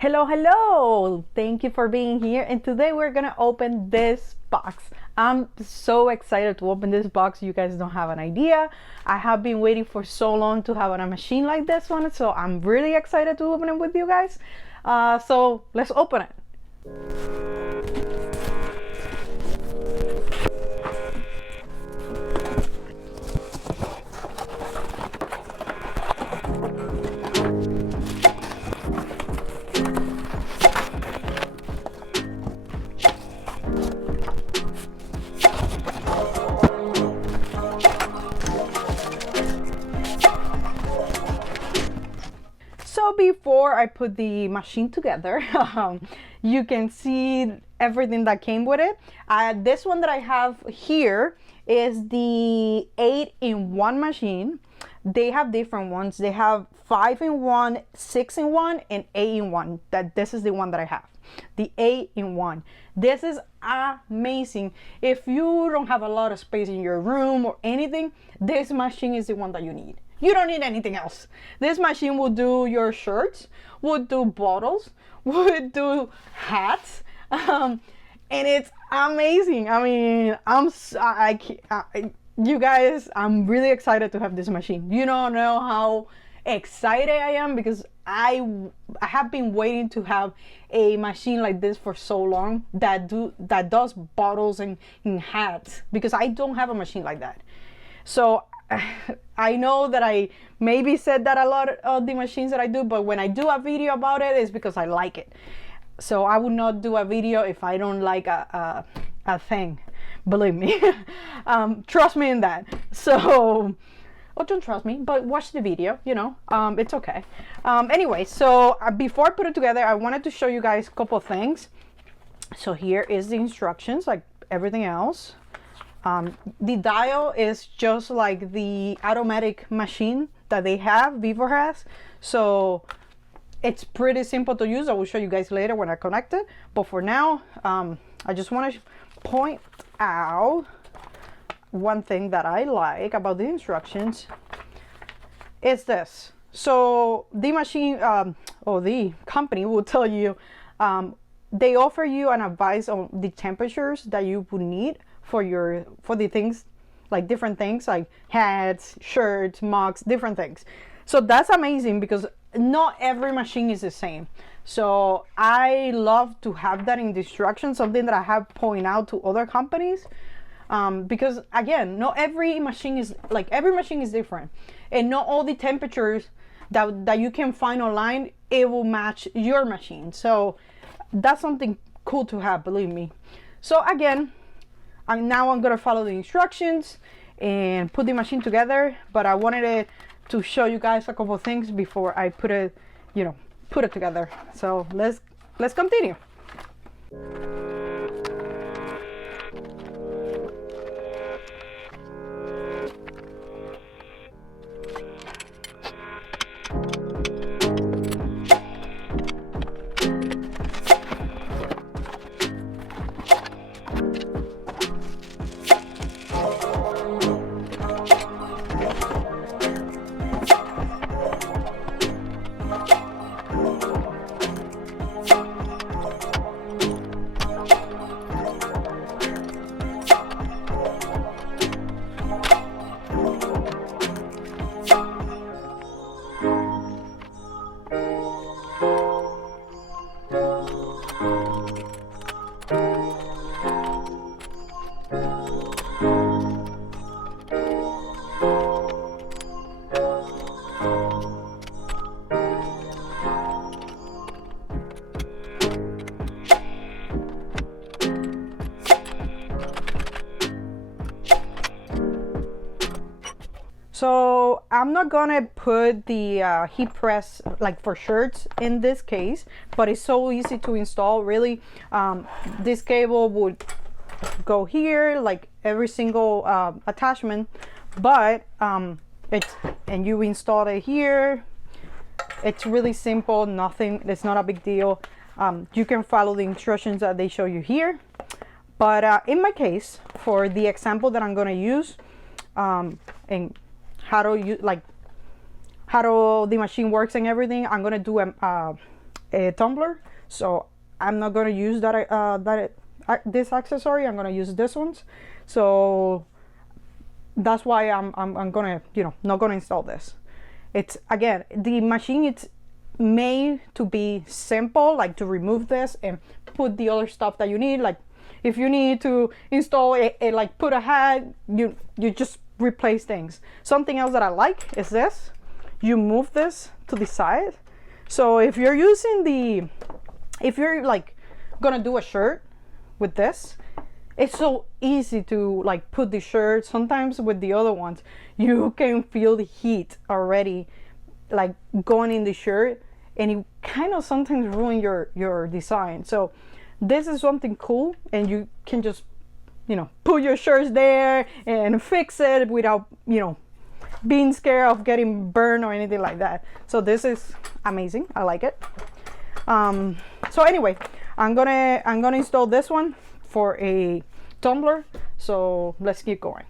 Hello, hello! Thank you for being here. And today we're gonna open this box. I'm so excited to open this box. You guys don't have an idea. I have been waiting for so long to have a machine like this one, so I'm really excited to open it with you guys. So let's open it. So before I put the machine together, you can see everything that came with it. This one that I have here is the 8-in-1 machine. They have different ones. They have 5-in-1, 6-in-1, and 8-in-1. This is the one that I have, the 8-in-1. This is amazing. If you don't have a lot of space in your room or anything, this machine is the one that you need. You don't need anything else. This machine will do your shirts, would do bottles, would do hats, and it's amazing. I mean, you guys, I'm really excited to have this machine. You don't know how excited I am because I have been waiting to have a machine like this for so long that does bottles and hats, because I don't have a machine like that. So I know that I maybe said that a lot of the machines that I do, but when I do a video about it, it's because I like it. So I would not do a video if I don't like a thing. Believe me. Trust me in that. So, or don't trust me, but watch the video, you know, it's okay. Anyway, so before I put it together, I wanted to show you guys a couple of things. So here is the instructions, like everything else. The dial is just like the automatic machine that they have, Vevor has. So it's pretty simple to use. I will show you guys later when I connect it. But for now, I just want to point out one thing that I like about the instructions is this. So the machine, or the company will tell you, they offer you an advice on the temperatures that you would need for the things, like different things like hats, shirts, mugs, different things. So that's amazing because not every machine is the same. So I love to have that in the instructions, something that I have pointed out to other companies, because again, not every machine is like, every machine is different, and not all the temperatures that you can find online, it will match your machine. So that's something cool to have, believe me. So again, now I'm gonna follow the instructions and put the machine together, but I wanted to show you guys a couple of things before I put it together. So let's continue. So I'm not gonna put the heat press like for shirts in this case, but it's so easy to install. Really, this cable would go here, like every single attachment, but and you install it here. It's really simple, nothing, it's not a big deal. You can follow the instructions that they show you here, but in my case, for the example that I'm gonna use, and how the machine works and everything, I'm gonna do tumbler, so I'm not gonna use this accessory. I'm gonna use this ones. So that's why I'm gonna, you know, not gonna install this. It's, again, the machine, it's made to be simple, like to remove this and put the other stuff that you need. Like if you need to install like put a hat, you just replace things. Something else that I like is this. You move this to the side. So if you're if you're like gonna do a shirt with this, it's so easy to like put the shirt. Sometimes with the other ones, you can feel the heat already like going in the shirt, and it kind of sometimes ruin your design. So this is something cool, and you can just, you know, put your shirts there and fix it without, you know, being scared of getting burned or anything like that. So this is amazing. I like it. So anyway, I'm gonna install this one for a tumbler. So let's keep going.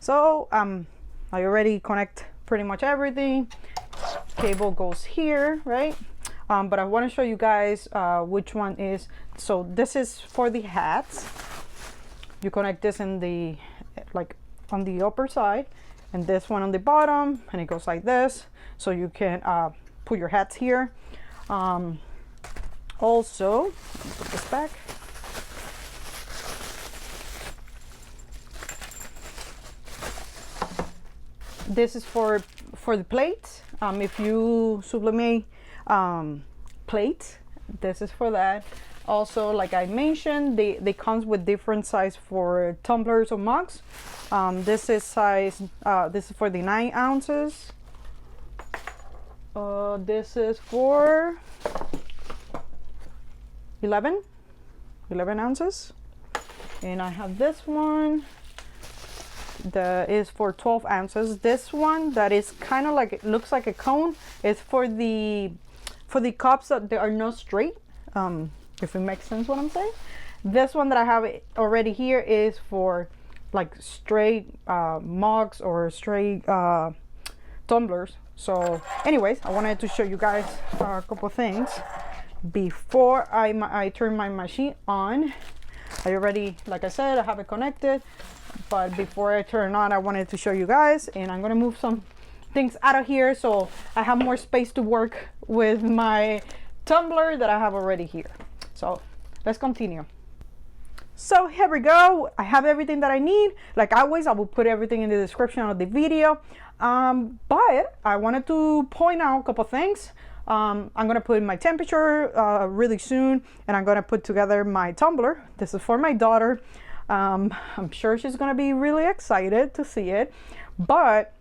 So I already connect pretty much everything. Cable goes here, right? But I want to show you guys which one is. So this is for the hats. You connect this in the, like on the upper side, and this one on the bottom, and it goes like this. So you can put your hats here. Also, put this back. This is for the plates. If you sublimate plates, this is for that. Also, like I mentioned, they comes with different size for tumblers or mugs. This is size. This is for the 9 ounces. This is for 11 ounces, and I have this one that is for 12 ounces. This one that is kind of like, it looks like a cone, is for the cups that they are not straight, if it makes sense what I'm saying. This one that I have already here is for like straight mugs or straight tumblers. So anyways, I wanted to show you guys a couple things before I turn my machine on. I already, like I said, I have it connected, but before I turn it on, I wanted to show you guys, and I'm gonna move some things out of here so I have more space to work with my tumbler that I have already here. So let's continue. So here we go. I have everything that I need. Like always, I will put everything in the description of the video. But I wanted to point out a couple things. I'm gonna put my temperature really soon, and I'm gonna put together my tumbler. This is for my daughter. I'm sure she's gonna be really excited to see it, but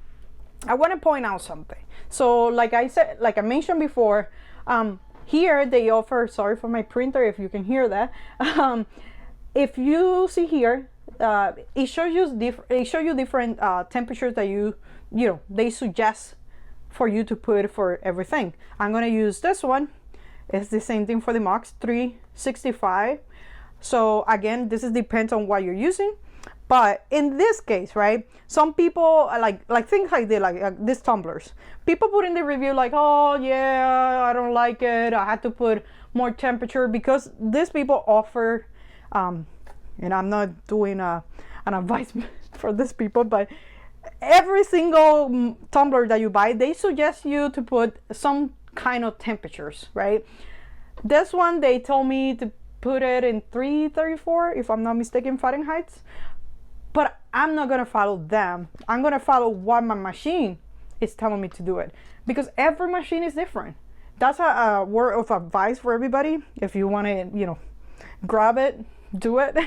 I want to point out something. So like I said, like I mentioned before, here they offer, sorry for my printer if you can hear that, if you see here, it shows you different temperatures that you know they suggest for you to put for everything. I'm gonna use this one. It's the same thing for the Max 365. So again, this is depends on what you're using. But in this case, right, some people like things like this, like these tumblers. People put in the review like, oh yeah, I don't like it. I had to put more temperature, because these people offer, and I'm not doing an advice for these people, but every single tumbler that you buy, they suggest you to put some kind of temperatures, right? This one, they told me to put it in 334, if I'm not mistaken, Fahrenheit. But I'm not gonna follow them. I'm gonna follow what my machine is telling me to do it, because every machine is different. That's a word of advice for everybody. If you want to, you know, grab it, do it.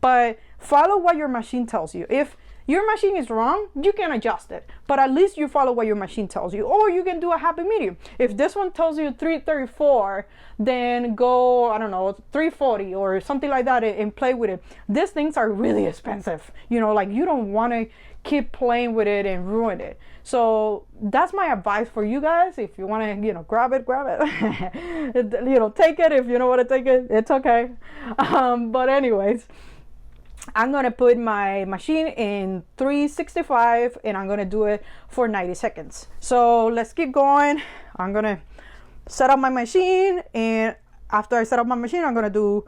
But follow what your machine tells you. If your machine is wrong, you can adjust it, but at least you follow what your machine tells you. Or you can do a happy medium. If this one tells you 334, then go, I don't know, 340 or something like that, and play with it. These things are really expensive. You know, like, you don't want to keep playing with it and ruin it. So that's my advice for you guys. If you want to, you know, grab it. You know, take it. If you don't want to take it, it's okay. But anyways, I'm gonna put my machine in 365 and I'm gonna do it for 90 seconds. So let's keep going. I'm gonna set up my machine, and after I set up my machine, I'm gonna do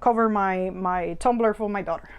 cover my tumbler for my daughter.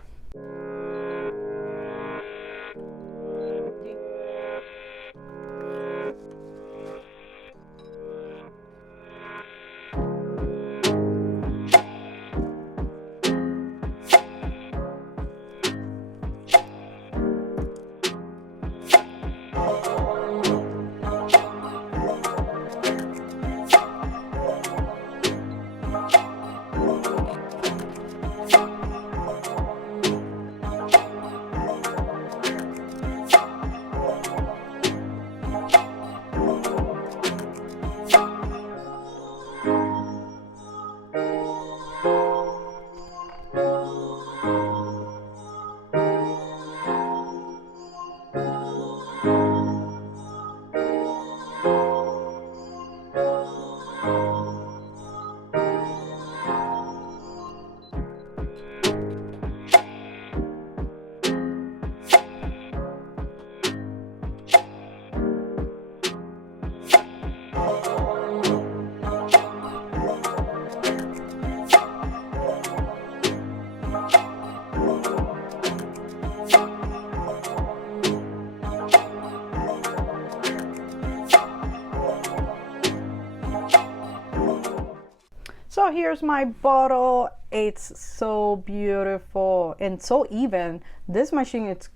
So here's my bottle. It's so beautiful and so even. This machine is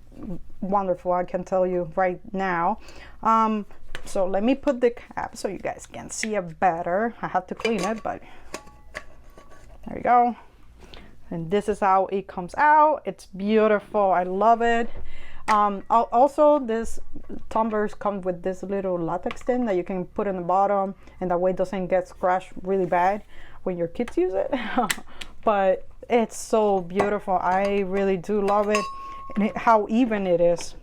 wonderful, I can tell you right now. So let me put the cap so you guys can see it better. I have to clean it, but there you go. And this is how it comes out. It's beautiful. I love it. Also, this tumblers come with this little latex thing that you can put in the bottom, and that way it doesn't get scratched really bad when your kids use it. But it's so beautiful. I really do love it, and how even it is.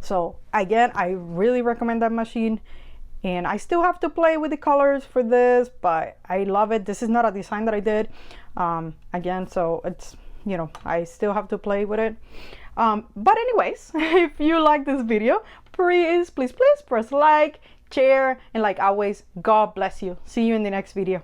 So again, I really recommend that machine, and I still have to play with the colors for this, but I love it. This is not a design that I did again, so it's, you know, I still have to play with it. But anyways, if you like this video, please press like, share, and like always, God bless you. See you in the next video.